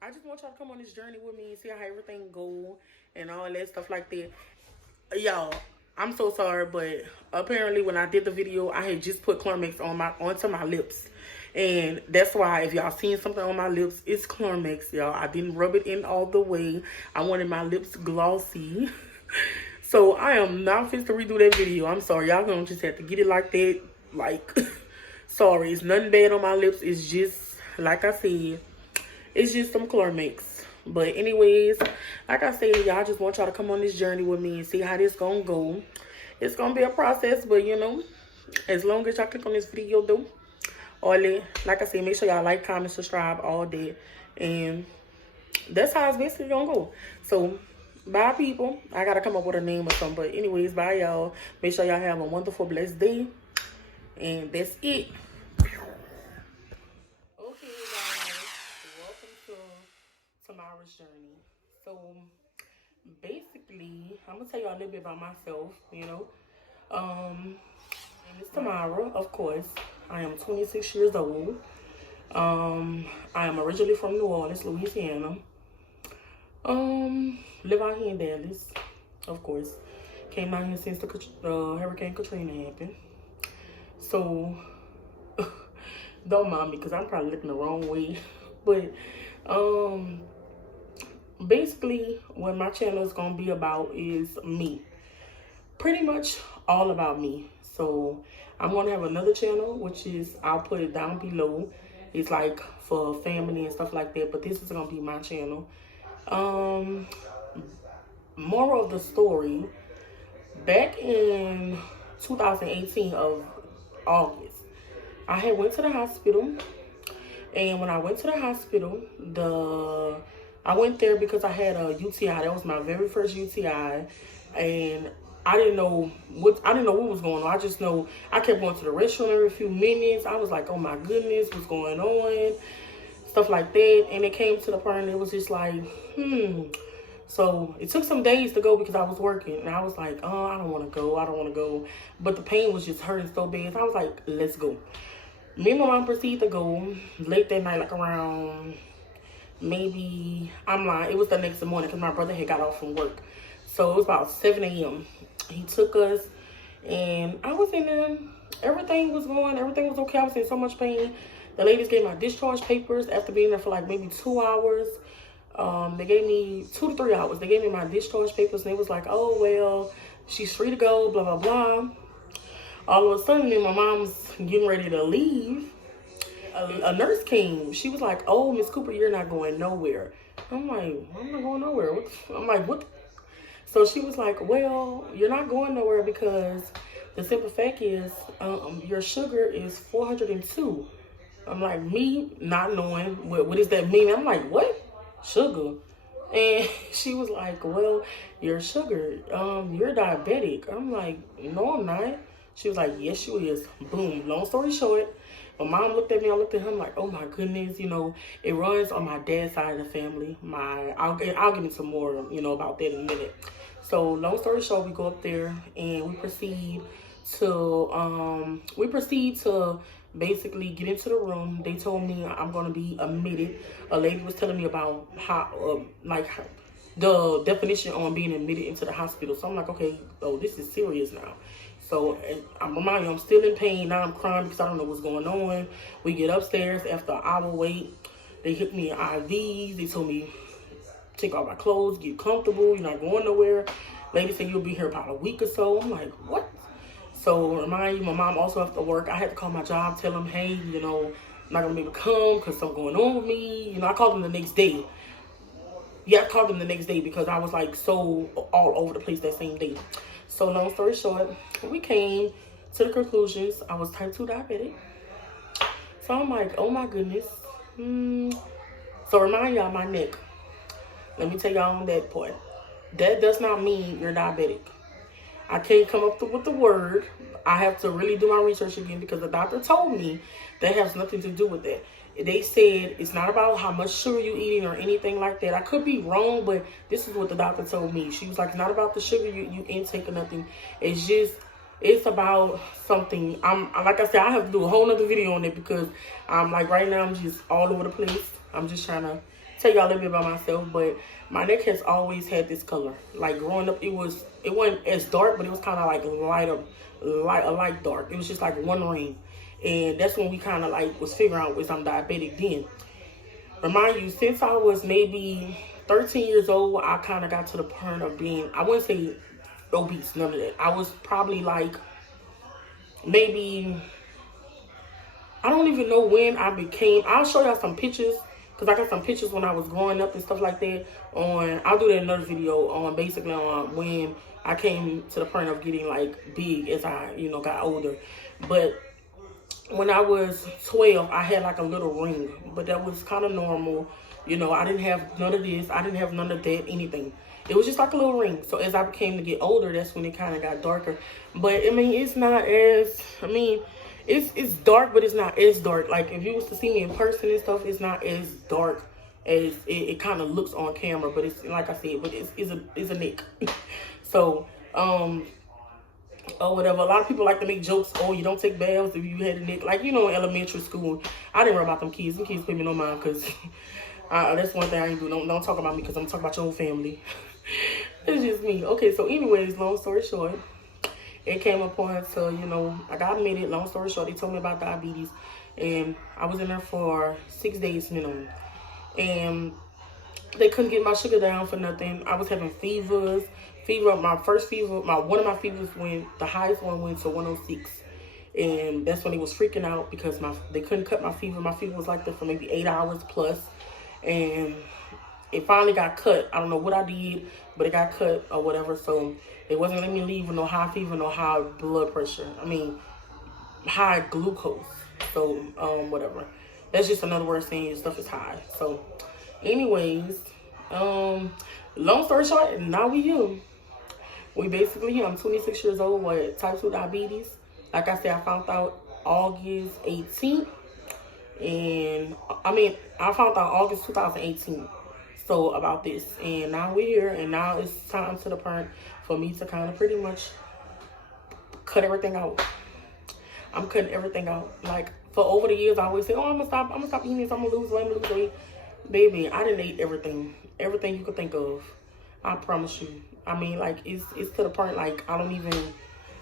I just want y'all to come on this journey with me and see how everything go and all that stuff like that. Y'all, I'm so sorry, but apparently when I did the video, I had just put Climax onto my lips. And that's why if y'all seen something on my lips, it's Climax, y'all. I didn't rub it in all the way. I wanted my lips glossy. So I am not fit to redo that video. I'm sorry. Y'all gonna just have to get it like that. Like, sorry. It's nothing bad on my lips. It's just, like I said, it's just some Climax. But anyways, like I said, y'all just want y'all to come on this journey with me and see how this gonna go. It's gonna be a process, but you know, as long as y'all click on this video though, all that, like I said, make sure y'all like, comment, subscribe, all that. And that's how it's basically gonna go. So bye people. I gotta come up with a name or something. But anyways, bye y'all. Make sure y'all have a wonderful, blessed day. And that's it. Okay guys, welcome to Tamara's journey. So basically, I'm gonna tell y'all a little bit about myself, you know. It's Tamara, of course. I am 26 years old. I am originally from New Orleans, Louisiana. Live out here in Dallas, of course. Came out here since the Hurricane Katrina happened. So, don't mind me because I'm probably looking the wrong way. But, basically, what my channel is going to be about is me. Pretty much all about me. So, I'm going to have another channel, which is, I'll put it down below. It's like for family and stuff like that. But this is going to be my channel. Moral of the story, back in 2018 of August, I had went to the hospital, and when I went to the hospital, I went there because I had a UTI. That was my very first UTI, and I didn't know what was going on. I just know I kept going to the restroom every few minutes. I was like, oh my goodness, what's going on? Stuff like that. And it came to the point it was just like, So it took some days to go because I was working. And I was like, oh, I don't want to go. But the pain was just hurting so bad. So I was like, let's go. Me and my mom proceeded to go late that night, like around maybe, I'm lying, it was the next morning because my brother had got off from work. So it was about 7 a.m. He took us, and I was in there. Everything was okay. I was in so much pain. The ladies gave my discharge papers after being there for like maybe 2 hours. They gave me 2 to 3 hours. They gave me my discharge papers, and they was like, oh, well, she's free to go, blah, blah, blah. All of a sudden, my mom's getting ready to leave. A nurse came. She was like, oh, Miss Cooper, you're not going nowhere. I'm like, I'm not going nowhere. I'm like, what? So she was like, well, you're not going nowhere because the simple fact is your sugar is 402. I'm like, me not knowing what does that mean? I'm like, what? Sugar? And she was like, well, your sugar, you're diabetic. I'm like, no, I'm not. She was like, yes, you is. Boom. Long story short, my mom looked at me, I looked at him like, oh my goodness, you know, it runs on my dad's side of the family. I'll get into more, you know, about that in a minute. So long story short, we go up there and we proceed to basically get into the room. They told me I'm gonna be admitted. A lady was telling me about how the definition on being admitted into the hospital. So I'm like, okay, oh, this is serious now. So I'm reminding you, I'm still in pain. Now I'm crying because I don't know what's going on. We get upstairs after an hour wait. They hit me in IVs. They told me, take off my clothes, get comfortable. You're not going nowhere. Lady said you'll be here about a week or so. I'm like, what? So remind you, my mom also has to work. I had to call my job, tell them, hey, you know, I'm not going to be able to come because something going on with me. You know, I called them the next day. Yeah, I called them the next day because I was like so all over the place that same day. So long story short, we came to the conclusions I was type 2 diabetic. So I'm like, oh my goodness. So remind y'all my neck. Let me tell y'all on that part. That does not mean you're diabetic. I can't come up with the word. I have to really do my research again because the doctor told me that has nothing to do with that. They said it's not about how much sugar you eating or anything like that. I could be wrong, but this is what the doctor told me. She was like, it's not about the sugar you intake or nothing. It's about something. Like I said, I have to do a whole nother video on it because like right now I'm just all over the place. I'm just trying to tell y'all a little bit about myself, but my neck has always had this color. Like growing up, it wasn't as dark, but it was kind of like a light dark. It was just like one ring, and that's when we kind of like was figuring out was I'm diabetic then. Remind you, since I was maybe 13 years old, I kind of got to the point of being, I wouldn't say obese, none of that. I was probably like maybe, I don't even know when I became, I'll show y'all some pictures, because I got some pictures when I was growing up and stuff like that. I'll do that in another video on basically on when I came to the point of getting like big as I, got older. But when I was 12, I had like a little ring, but that was kind of normal. I didn't have none of this. I didn't have none of that, anything. It was just like a little ring. So as I became to get older, that's when it kind of got darker. But I mean, it's not as, it's dark, but it's not as dark. Like if you was to see me in person and stuff, it's not as dark as it kind of looks on camera. But it's like I said, but it's a neck. So, or whatever. A lot of people like to make jokes. Oh, you don't take baths if you had a neck. Like, in elementary school, I didn't worry about them kids. Them kids pay me no mind, because that's one thing I ain't do. Don't talk about me, because I'm talking about your own family. It's just me. Okay, so anyways, long story short, it came upon, so, I got admitted. Long story short, they told me about diabetes, and I was in there for 6 days minimum. And they couldn't get my sugar down for nothing. I was having fevers. My first fever, one of my fevers the highest one went to 106. And that's when he was freaking out, because they couldn't cut my fever. My fever was like that for maybe 8 hours plus. And it finally got cut. I don't know what I did, but it got cut or whatever. So they wasn't letting me leave with no high fever, no high blood pressure. High glucose. So, whatever. That's just another word saying your stuff is high. So, anyways, long story short, now we here. We basically here. I'm 26 years old with type 2 diabetes. Like I said, I found out August 18th. And I found out August 2018. So about this. And now we're here. And now it's time to the point for me to kind of pretty much cut everything out. I'm cutting everything out. Like, for over the years, I always say, oh, I'm gonna stop eating this. I'm gonna lose weight. Baby, I didn't eat everything you could think of. I promise you. It's to the point, like, I don't even,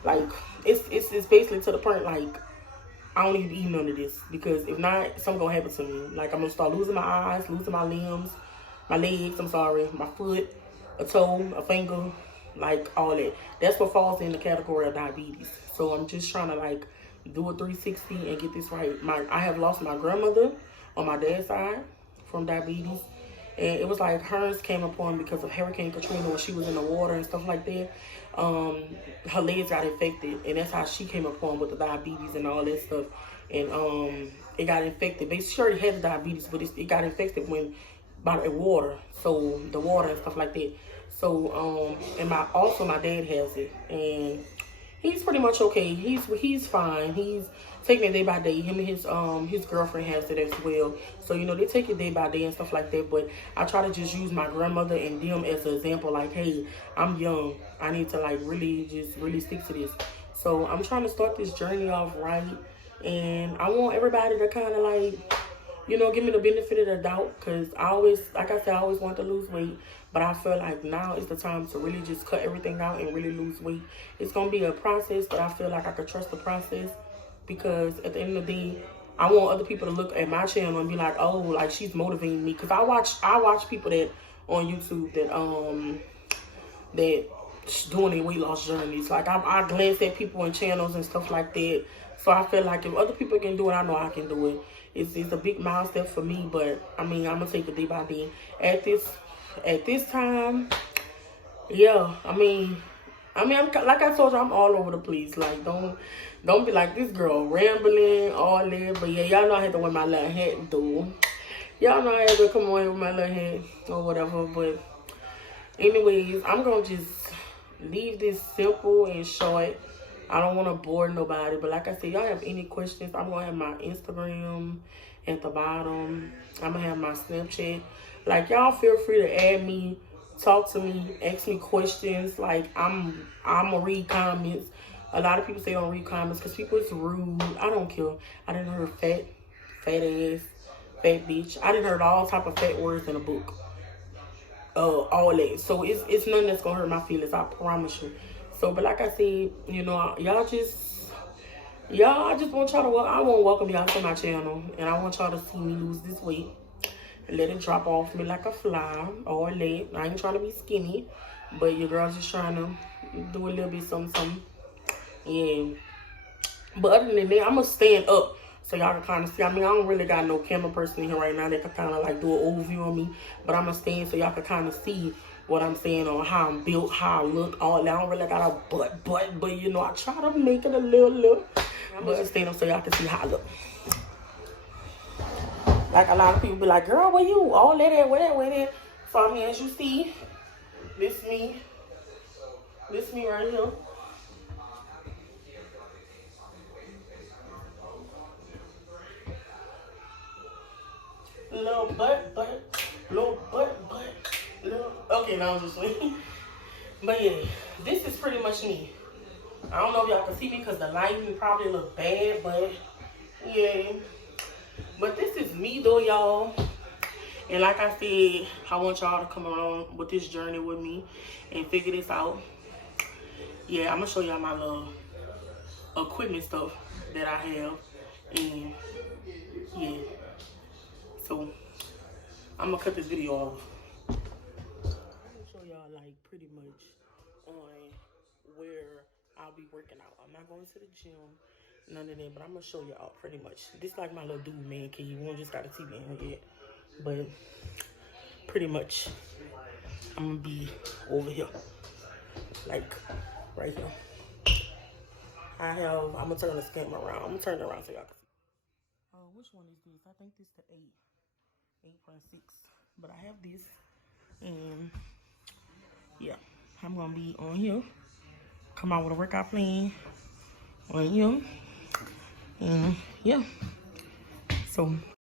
like, it's basically to the point, like, I don't even eat none of this, because if not, something gonna happen to me. Like, I'm gonna start losing my eyes, losing my limbs, my legs, my foot, a toe, a finger, like, all that. That's what falls in the category of diabetes. So I'm just trying to, like, do a 360 and get this right. I have lost my grandmother on my dad's side from diabetes. And it was like hers came upon because of Hurricane Katrina, when she was in the water and stuff like that. Her legs got infected, and that's how she came upon with the diabetes and all that stuff. And it got infected. Basically, she already had the diabetes, but it got infected by the water. So the water and stuff like that. So and my dad has it, and he's pretty much okay. He's fine. He's taking it day by day. Him and his girlfriend has it as well. So, they take it day by day and stuff like that. But I try to just use my grandmother and them as an example. Like, hey, I'm young. I need to, like, really stick to this. So I'm trying to start this journey off right. And I want everybody to kind of, like, give me the benefit of the doubt. Because I always wanted to lose weight. But I feel like now is the time to really just cut everything out and really lose weight. It's going to be a process, but I feel like I could trust the process. Because at the end of the day, I want other people to look at my channel and be like, oh, like, she's motivating me. Because I watch people that on YouTube that doing their weight loss journeys. Like, I glance at people in channels and stuff like that. So I feel like if other people can do it, I know I can do it. It's a big milestone for me, but I'm gonna take it day by day. At this time, yeah, I'm like I told you, I'm all over the place. Like, don't be like, this girl rambling, all that. But yeah, y'all know I had to wear my little hat though. Y'all know I had to come on here with my little hat or whatever. But anyways, I'm gonna just leave this simple and short. I don't want to bore nobody. But like I said, y'all have any questions, I'm gonna have my Instagram at the bottom. I'm gonna have my Snapchat. Like, y'all feel free to add me, talk to me, ask me questions. Like, I'm gonna read comments. A lot of people say don't read comments because people is rude. I don't care. I didn't hear fat ass, fat bitch. I done heard all type of fat words in a book. All that. So it's nothing that's gonna hurt my feelings, I promise you. So, but like I said, you know, I just want y'all to I want to welcome y'all to my channel, and I want y'all to see me lose this weight and let it drop off me like a fly. All that. I ain't trying to be skinny, but your girl's just trying to do a little bit something. Yeah. But other than that, I'm gonna stand up so y'all can kind of see. I mean, I don't really got no camera person in here right now that can kind of like do an overview on me, but I'm gonna stand so y'all can kind of see what I'm saying on how I'm built, how I look, all that. I don't really got a butt, but you know, I try to make it a little. I'm gonna stand up so y'all can see how I look. Like a lot of people be like, girl, where you? All that, where that. So I mean, as you see, this me right here. Little butt, little. Okay, now I'm just waiting. But yeah, this is pretty much me. I don't know if y'all can see me because the lighting probably look bad, but yeah. But this is me though, y'all. And like I said, I want y'all to come along with this journey with me and figure this out. Yeah, I'm gonna show y'all my little equipment stuff that I have, and yeah. So I'm gonna cut this video off. I'm gonna show y'all like pretty much on where I'll be working out. I'm not going to the gym, none of that, but I'm gonna show y'all pretty much. This like my little dude man cave. You won't just got a TV in here yet, but pretty much I'm gonna be over here, like right here. I'm gonna turn the camera around. I'm gonna turn it around so y'all can see. Which one is this? I think this is the 8.6, but I have this, and yeah, I'm gonna be on here, come out with a workout plan on here, and yeah, so